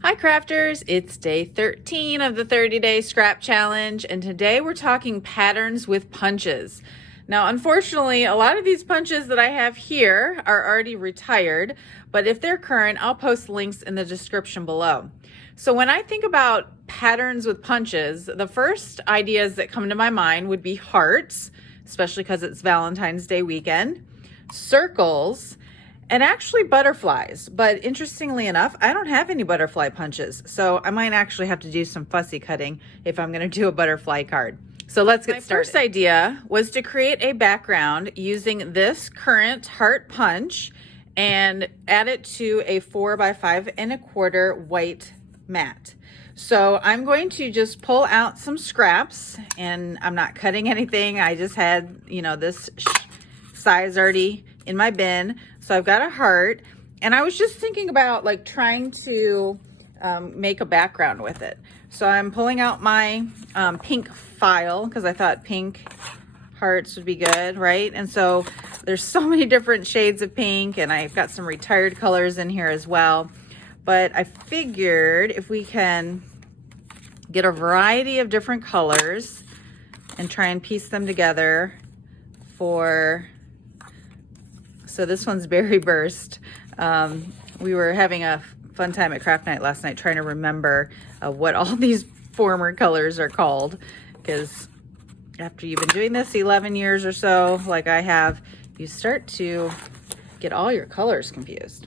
Hi crafters, it's day 13 of the 30-day scrap challenge, and today we're talking patterns with punches. Now, unfortunately, a lot of these punches that I have here are already retired, but if they're current, I'll post links in the description below. So when I think about patterns with punches, the first ideas that come to my mind would be hearts, especially because it's Valentine's Day weekend, circles, and actually butterflies. But interestingly enough, I don't have any butterfly punches. So I might actually have to do some fussy cutting if I'm gonna do a butterfly card. So let's get started. My first idea was to create a background using this current heart punch and add it to a 4x5 1/4 white mat. So I'm going to just pull out some scraps, and I'm not cutting anything. I just had, this size already in my bin. So I've got a heart, and I was just thinking about like trying to make a background with it. So I'm pulling out my pink file because I thought pink hearts would be good, right? And so there's so many different shades of pink, and I've got some retired colors in here as well. But I figured if we can get a variety of different colors and try and piece them together so this one's Berry Burst. We were having a fun time at craft night last night trying to remember what all these former colors are called, because after you've been doing this 11 years or so, like I have, you start to get all your colors confused.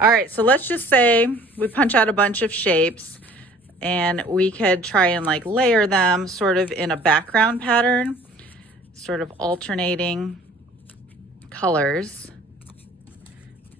All right, so let's just say we punch out a bunch of shapes, and we could try and like layer them sort of in a background pattern, sort of alternating colors.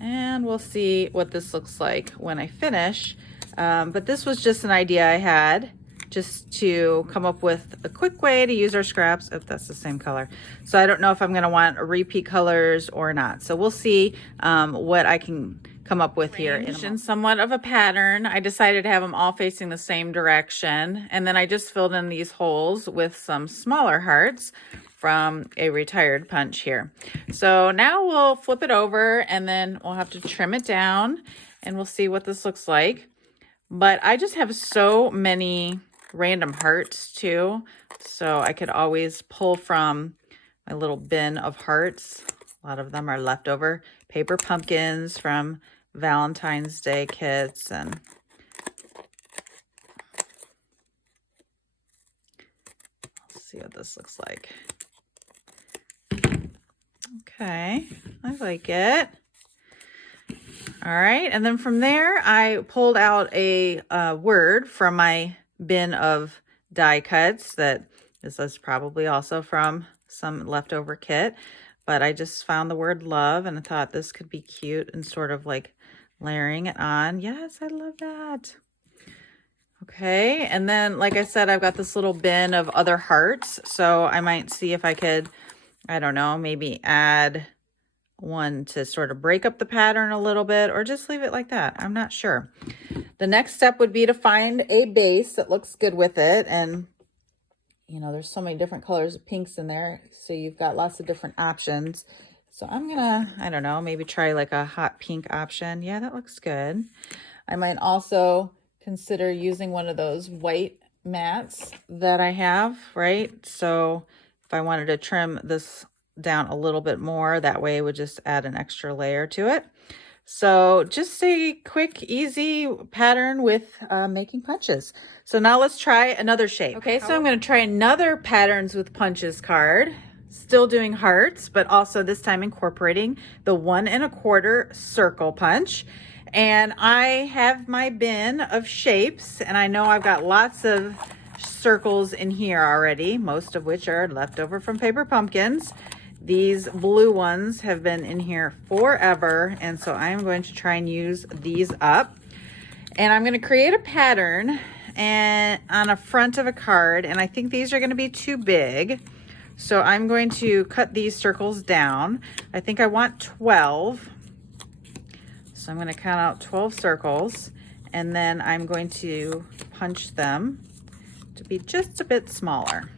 And we'll see what this looks like when I finish. But this was just an idea I had just to come up with a quick way to use our scraps, if that's the same color. So I don't know if I'm gonna want repeat colors or not. So we'll see what I can come up with here. In somewhat of a pattern, I decided to have them all facing the same direction. And then I just filled in these holes with some smaller hearts from a retired punch here. So now we'll flip it over, and then we'll have to trim it down, and we'll see what this looks like. But I just have so many random hearts too, so I could always pull from my little bin of hearts. A lot of them are leftover paper pumpkins from Valentine's Day kits, and let's see what this looks like. Okay, I like it. All right, and then from there, I pulled out a word from my bin of die cuts that this is probably also from some leftover kit, but I just found the word love, and I thought this could be cute and sort of like layering it on. Yes, I love that. Okay, and then like I said, I've got this little bin of other hearts, so I might see if I could, I don't know, maybe add one to sort of break up the pattern a little bit, or just leave it like that. I'm not sure. The next step would be to find a base that looks good with it. And, there's so many different colors of pinks in there, so you've got lots of different options. So I'm gonna, I don't know, maybe try like a hot pink option. Yeah, that looks good. I might also consider using one of those white mats that I have, right? So if I wanted to trim this down a little bit more, that way it would just add an extra layer to it. So just a quick, easy pattern with making punches. So now let's try another shape. Okay, so I'm going to try another patterns with punches card. Still doing hearts, but also this time incorporating the 1 1/4 circle punch. And I have my bin of shapes, and I know I've got lots of circles in here already, most of which are leftover from paper pumpkins. These blue ones have been in here forever, and so I'm going to try and use these up. And I'm going to create a pattern and on a front of a card, and I think these are going to be too big. So I'm going to cut these circles down. I think I want 12. So I'm going to count out 12 circles, and then I'm going to punch them to be just a bit smaller.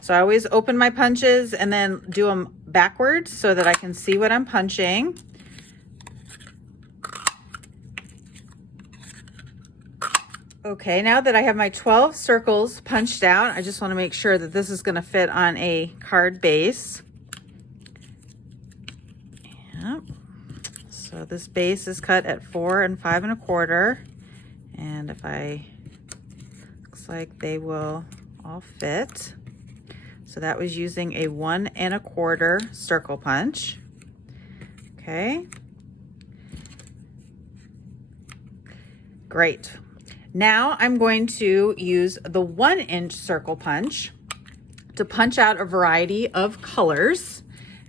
So I always open my punches and then do them backwards so that I can see what I'm punching. Okay, now that I have my 12 circles punched out, I just want to make sure that this is going to fit on a card base. Yep. So this base is cut at 4 5 1/4, and looks like they will all fit. So that was using a 1 1/4 circle punch. Okay. Great. Now I'm going to use the 1-inch circle punch to punch out a variety of colors.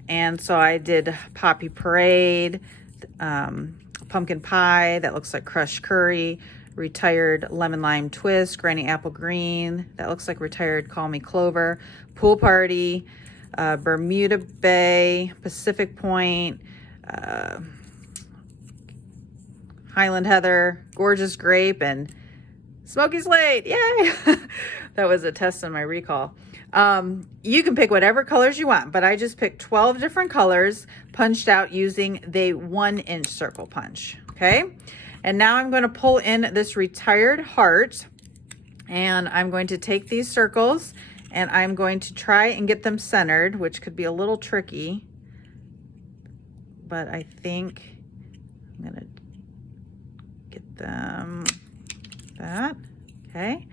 And so I did Poppy Parade, Pumpkin Pie, that looks like Crushed Curry, Retired Lemon Lime Twist, Granny Apple Green, that looks like Retired Call Me Clover, Pool Party, Bermuda Bay, Pacific Point, Highland Heather, Gorgeous Grape, and Smoky Slate. Yay! That was a test on my recall. You can pick whatever colors you want, but I just picked 12 different colors punched out using the 1-inch circle punch. Okay. And now I'm going to pull in this Retired Heart, and I'm going to take these circles and I'm going to try and get them centered, which could be a little tricky, but I think I'm going to get them that. Okay.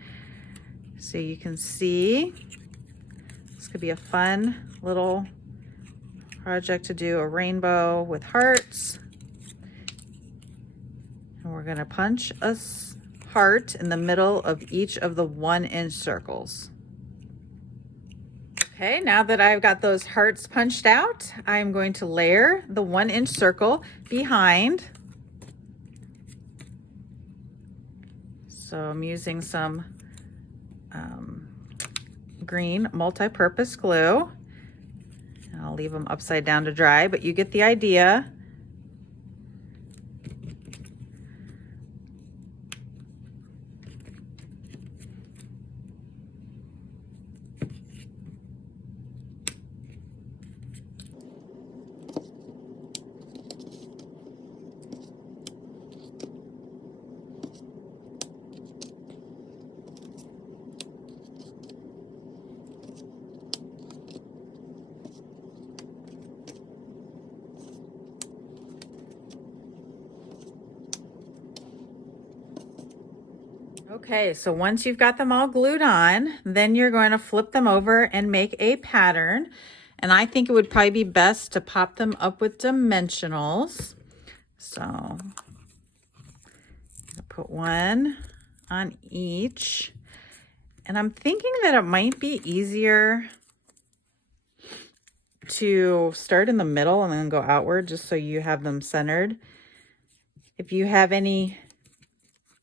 So you can see this could be a fun little project to do, a rainbow with hearts. And we're going to punch a heart in the middle of each of the 1-inch circles. Okay, now that I've got those hearts punched out, I'm going to layer the 1-inch circle behind. So I'm using some green multi-purpose glue. And I'll leave them upside down to dry, but you get the idea. Okay, so once you've got them all glued on, then you're going to flip them over and make a pattern. And I think it would probably be best to pop them up with dimensionals. So I'm gonna put one on each. And I'm thinking that it might be easier to start in the middle and then go outward, just so you have them centered. If you have any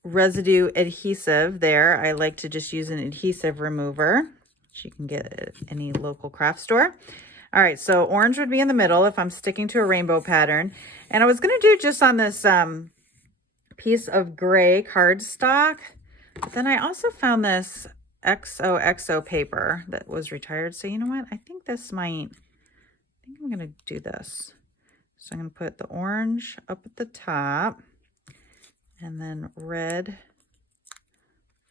residue adhesive there, I like to just use an adhesive remover, which you can get at any local craft store. All right, so orange would be in the middle if I'm sticking to a rainbow pattern. And I was going to do just on this piece of gray cardstock, but then I also found this XOXO paper that was retired. So you know what? I think I'm going to do this. So I'm going to put the orange up at the top, and then red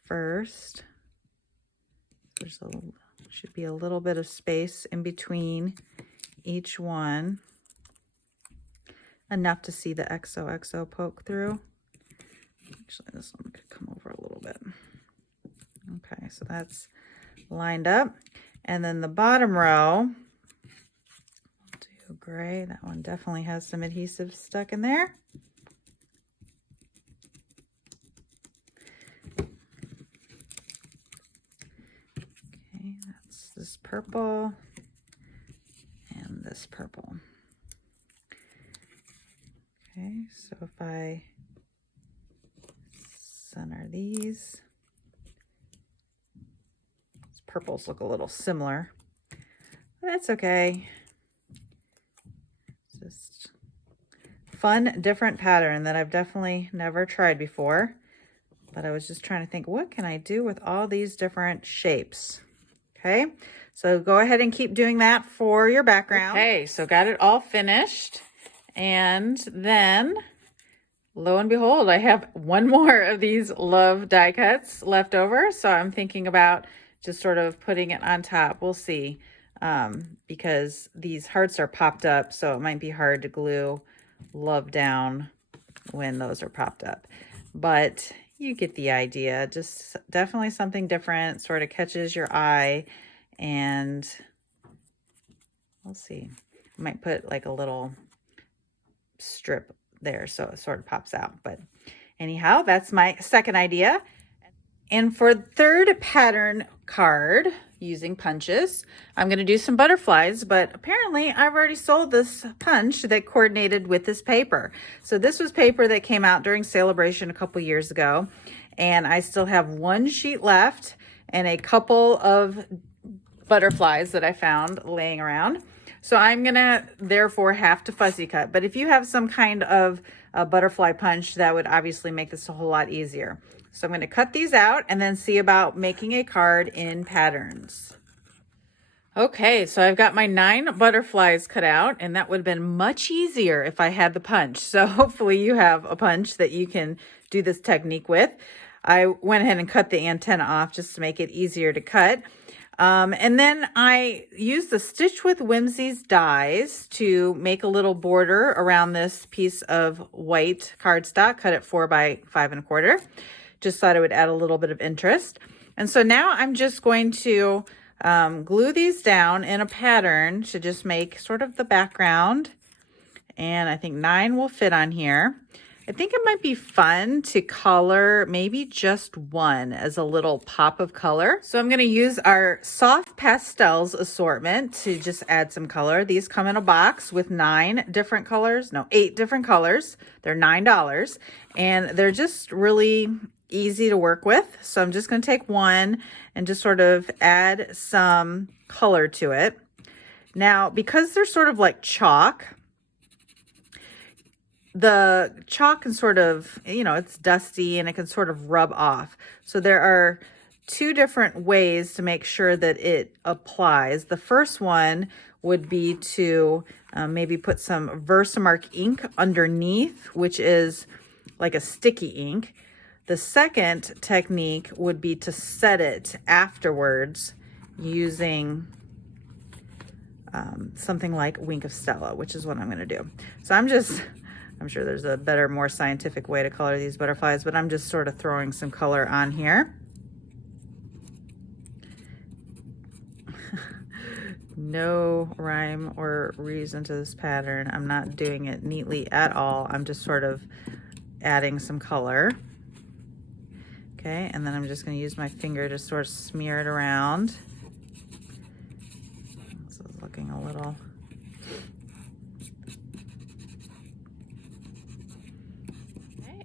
first. Should be a little bit of space in between each one, enough to see the XOXO poke through. Actually, this one could come over a little bit. Okay, so that's lined up. And then the bottom row, we'll do gray. That one definitely has some adhesive stuck in there. This purple and this purple. Okay, so if I center these purples look a little similar, but that's okay. It's just fun, different pattern that I've definitely never tried before, but I was just trying to think, what can I do with all these different shapes? Okay, so go ahead and keep doing that for your background. Okay, so got it all finished. And then lo and behold, I have one more of these love die cuts left over. So I'm thinking about just sort of putting it on top. We'll see, because these hearts are popped up, so it might be hard to glue love down when those are popped up. But you get the idea. Just definitely something different, sort of catches your eye, and we'll see. I might put like a little strip there so it sort of pops out. But anyhow, that's my second idea. And for third pattern card, using punches, I'm going to do some butterflies, but apparently I've already sold this punch that coordinated with this paper. So this was paper that came out during Celebration a couple years ago, and I still have one sheet left and a couple of butterflies that I found laying around. So I'm gonna therefore have to fussy cut. But if you have some kind of a butterfly punch, that would obviously make this a whole lot easier. So I'm gonna cut these out and then see about making a card in patterns. Okay, so I've got my 9 butterflies cut out, and that would have been much easier if I had the punch. So hopefully you have a punch that you can do this technique with. I went ahead and cut the antenna off just to make it easier to cut. And then I used the Stitch with Whimsies dies to make a little border around this piece of white cardstock, cut it 4 by 5 1/4. Just thought it would add a little bit of interest. And so now I'm just going to glue these down in a pattern to just make sort of the background. And I think 9 will fit on here. I think it might be fun to color maybe just one as a little pop of color. So I'm going to use our soft pastels assortment to just add some color. These come in a box with 8 different colors. They're $9, and they're just really easy to work with. So I'm just going to take one and just sort of add some color to it. Now, because they're sort of like chalk, the chalk can sort of, it's dusty and it can sort of rub off. So there are 2 different ways to make sure that it applies. The first one would be to maybe put some Versamark ink underneath, which is like a sticky ink. The second technique would be to set it afterwards using something like Wink of Stella, which is what I'm going to do. So I'm sure there's a better, more scientific way to color these butterflies, but I'm just sort of throwing some color on here. No rhyme or reason to this pattern. I'm not doing it neatly at all. I'm just sort of adding some color. Okay, and then I'm just going to use my finger to sort of smear it around. This is looking a little...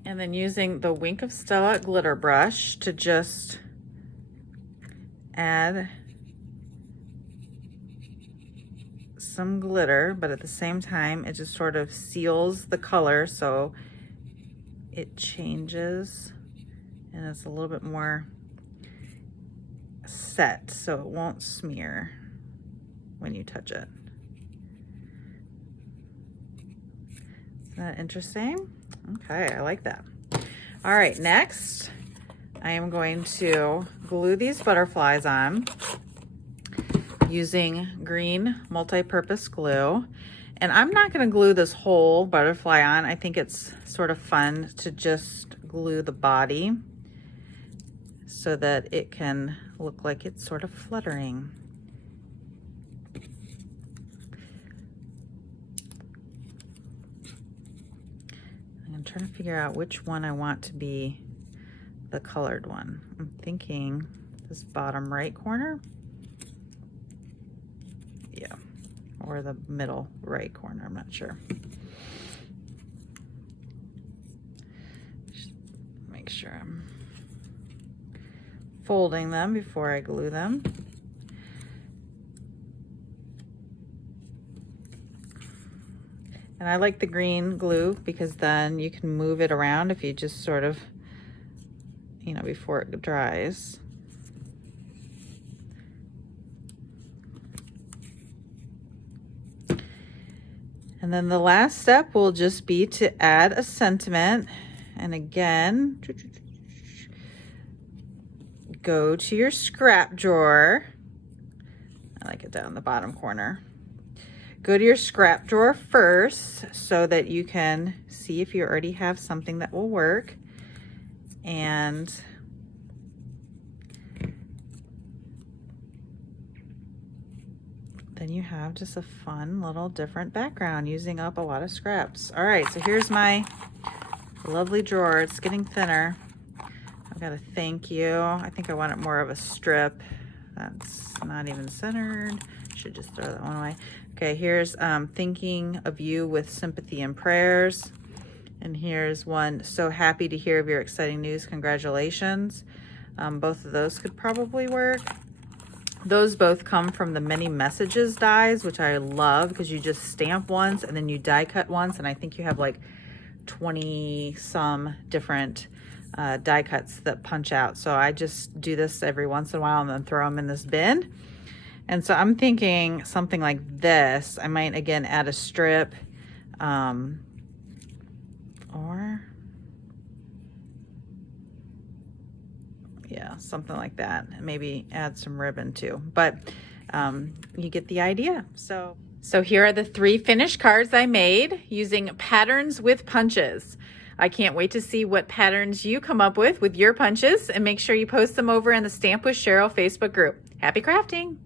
And then using the Wink of Stella glitter brush to just add some glitter, but at the same time, it just sort of seals the color so it changes and it's a little bit more set so it won't smear when you touch it. Isn't that interesting? Okay, I like that. All right, next, I am going to glue these butterflies on using green multi-purpose glue. And I'm not going to glue this whole butterfly on. I think it's sort of fun to just glue the body so that it can look like it's sort of fluttering. I'm trying to figure out which one I want to be the colored one. I'm thinking this bottom right corner. Yeah, or the middle right corner, I'm not sure. Just make sure I'm folding them before I glue them. And I like the green glue because then you can move it around if you just sort of, before it dries. And then the last step will just be to add a sentiment. And again, go to your scrap drawer. I like it down in the bottom corner. Go to your scrap drawer first so that you can see if you already have something that will work. And then you have just a fun little different background using up a lot of scraps. All right, so here's my lovely drawer. It's getting thinner. I've got a thank you. I think I want it more of a strip. That's not even centered. Should just throw that one away. Okay, here's thinking of you with sympathy and prayers. And here's one, so happy to hear of your exciting news. Congratulations. Both of those could probably work. Those both come from the Many Messages dies, which I love because you just stamp once and then you die cut once. And I think you have like 20 some different die cuts that punch out. So I just do this every once in a while and then throw them in this bin. And so I'm thinking something like this. I might again add a strip or yeah, something like that. Maybe add some ribbon too, but you get the idea. So here are the 3 finished cards I made using patterns with punches. I can't wait to see what patterns you come up with your punches, and make sure you post them over in the Stamp with Cheryl Facebook group. Happy crafting!